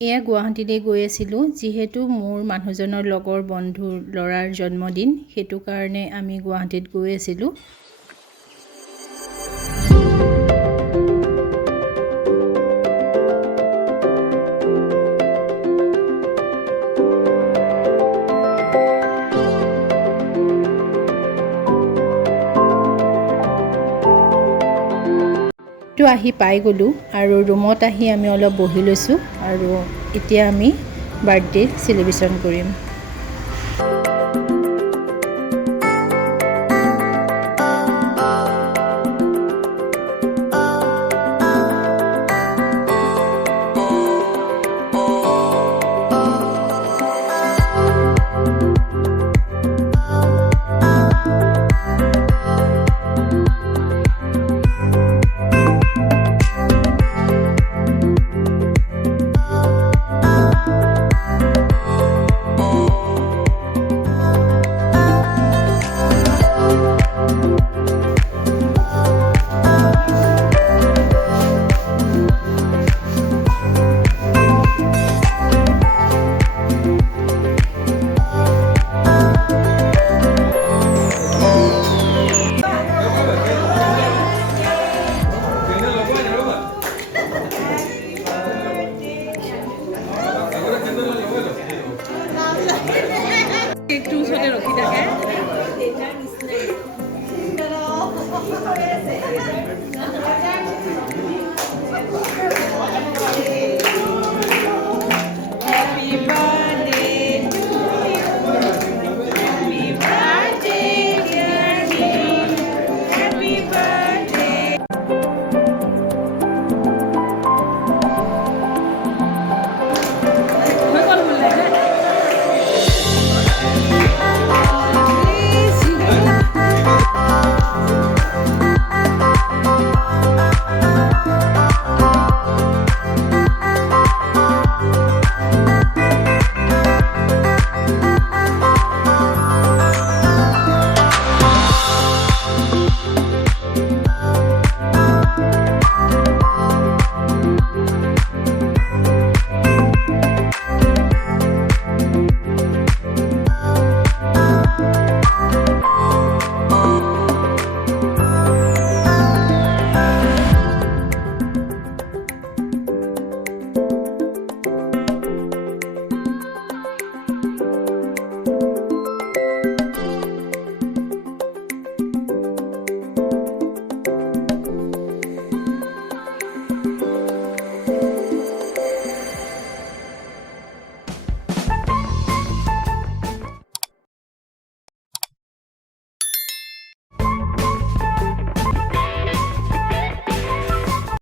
এয়া গুৱাহাটীলৈ গৈ আছিলোঁ, যিহেতু মোৰ মানুহজনৰ লগৰ বন্ধুৰ ল'ৰাৰ জন্মদিন, সেইটো কাৰণে আমি গুৱাহাটীত গৈ আছিলোঁ। তো আহি পাই গ'লোঁ আৰু ৰুমত আহি আমি অলপ বহি লৈছোঁ আৰু এতিয়া আমি বাৰ্থডে চেলিব্ৰেশ্যন কৰিম। একটু ওচৰতে ৰখি থাকে।